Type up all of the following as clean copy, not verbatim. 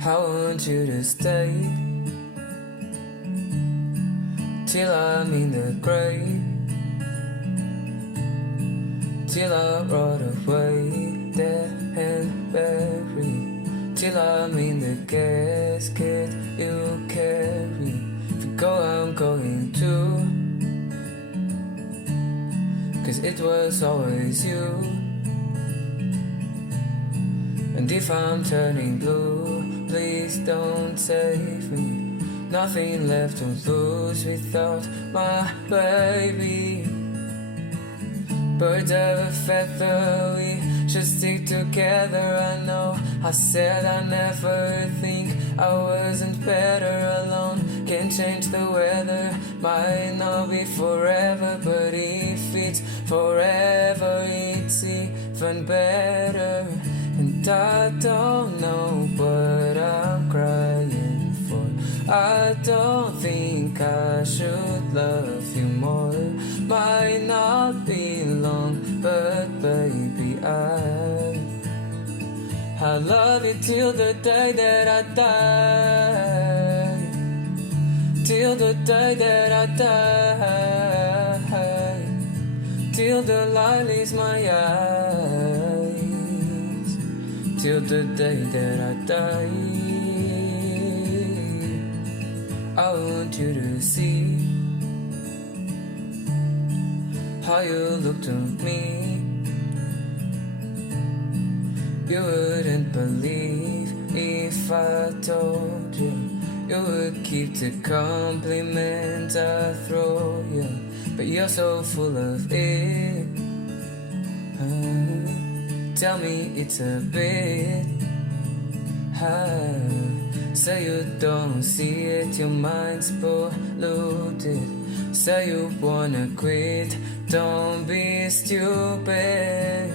I want you to stay till I'm in the grave, till I rot away, dead and buried, till I'm in the casket you carry. If you go, I'm going too, 'cause it was always you. And if I'm turning blue, please don't save me. Nothing left to lose without my baby. Birds of a feather, we should stick together. I know I said I never think I wasn't better alone. Can't change the weather, might not be forever, but if it's forever, it's even better. And I don't know what I'm crying for. I don't think I should love you more. Might not be long, but baby, I love you till the day that I die. Till the day that I die. Till the light leaves my eyes. Till the day that I die. I want you to see how you looked at me. You wouldn't believe if I told you. You would keep the compliments I throw you, but you're so full of it. Tell me it's a bit high. Say you don't see it, your mind's polluted. Say you wanna quit, don't be stupid.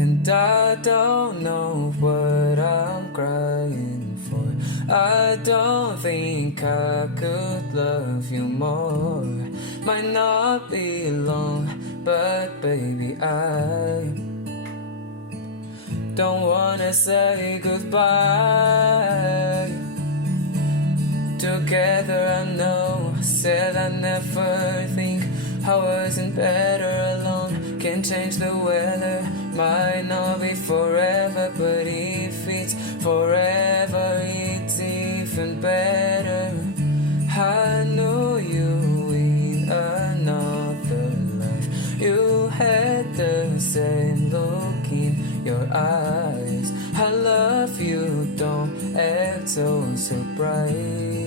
And I don't know what I'm crying for. I don't think I could love you more. Might not be long, but baby, I don't wanna say goodbye. Together I know, said I never think I wasn't better alone. Can't change the weather, might not be forever, but if it's forever, it's even better. I knew you in another life. You had the same look in your eyes. I love you, don't act so surprised.